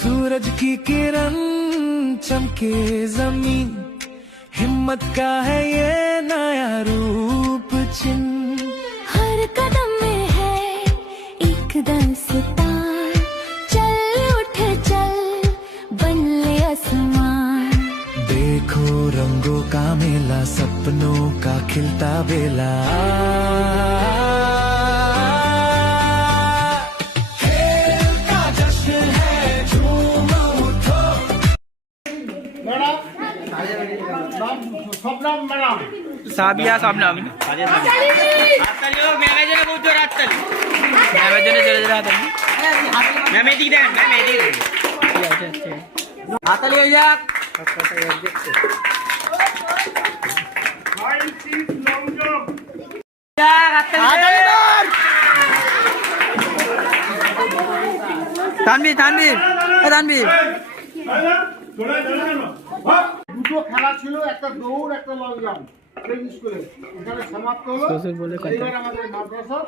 सूरज की किरण चमके जमीन, हिम्मत का है ये नया रूप चिन्ह। हर कदम में है एक दास्तां, चल उठ चल बन ले आसमान। देखो रंगों का मेला, सपनों का खिलता बेला। खेल का जश्न है, झूम उठो। সাবিয়া শবনম ম্যামের বহুত জোর হাততালি, ম্যামের জন্য জোরে জোরে হাততালি। ম্যাম এদিক দেন, ম্যাম এদিক দেন। হাততালি হয়ে যাক। তানভীর তানভীর তানভীর দুটো খেলা ছিল, একটা দৌড় একটা লং জাম্প স্কুলে, এখানে সমাপ্ত হলো। এবার আমাদের মাদ্রাসা